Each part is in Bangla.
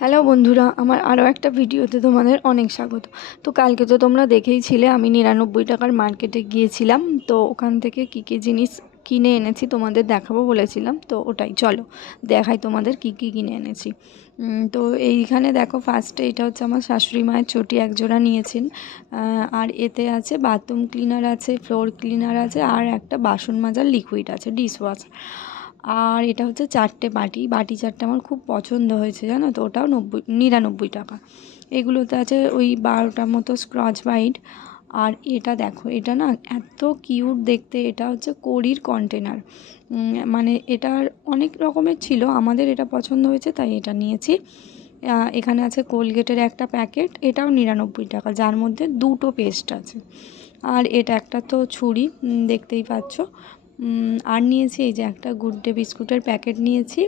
হ্যালো বন্ধুরা, আমার আরও একটা ভিডিওতে তোমাদের অনেক স্বাগত। তো কালকে তো তোমরা দেখেইছিলে আমি 99 টাকার মার্কেটে গিয়েছিলাম। তো ওখান থেকে কী কী জিনিস কিনে এনেছি তোমাদের দেখাবো বলেছিলাম, তো ওটাই চলো দেখাই তোমাদের কি কি কিনে এনেছি। তো এইখানে দেখো, ফার্স্টে এটা হচ্ছে আমার শাশুড়ি মায়ের চটি একজোড়া নিয়েছেন। আর এতে আছে বাথরুম ক্লিনার আছে, ফ্লোর ক্লিনার আছে, আর একটা বাসন মাজার লিকুইড আছে, ডিশওয়াশ। আর এটা হচ্ছে 4টে বাটি 4টে আমার খুব পছন্দ হয়েছে, জানো তো, ওটাও 99 টাকা। এগুলোতে আছে ওই 12টার মতো স্ক্রচ বাইট। আর এটা দেখো, এটা না এত কিউট দেখতে, এটা হচ্ছে কড়ির কন্টেনার। মানে এটার অনেক রকমের ছিল, আমাদের এটা পছন্দ হয়েছে তাই এটা নিয়েছি। এখানে আছে কোলগেটের একটা প্যাকেট, এটাও 99 টাকা, যার মধ্যে 2টো পেস্ট আছে। আর এটা একটা তো ছুরি, দেখতেই পাচ্ছ। আর নিয়েছি এই যে একটা গুড ডে বিস্কুটের প্যাকেট নিয়েছি।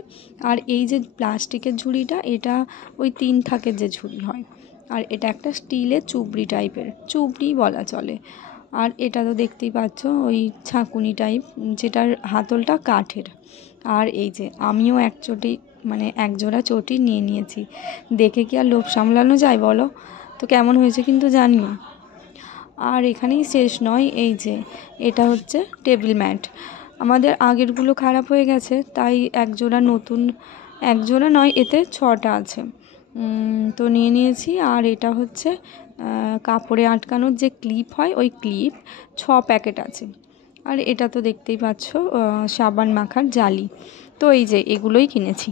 আর এই যে প্লাস্টিকের ঝুড়িটা, এটা ওই 3 থাকের যে ঝুড়ি হয়। আর এটা একটা স্টিলের চুবড়ি টাইপের, চুবড়ি বলা চলে। আর এটা তো দেখতেই পাচ্ছ ওই ছাঁকুনি টাইপ, যেটার হাতলটা কাঠের। আর এই যে আমিও এক জোড়া চটি নিয়ে নিয়েছি। দেখে কি আর লোভ সামলানো যায় বলো? তো কেমন হয়েছে কিন্তু জানিও। আর এখানেই শেষ নয়, এই যে এটা হচ্ছে টেবিল ম্যাট। আমাদের আগেরগুলো খারাপ হয়ে গেছে, তাই একজোড়া নতুন, একজোড়া নয়, এতে 6টা আছে। তো নিয়ে নিয়েছি। আর এটা হচ্ছে কাপড়ে আটকানোর যে ক্লিপ হয়, ওই ক্লিপ 6 প্যাকেট আছে। আর এটা তো দেখতেই পাচ্ছ সাবান মাখার জালি। তো এই যে এগুলোই কিনেছি।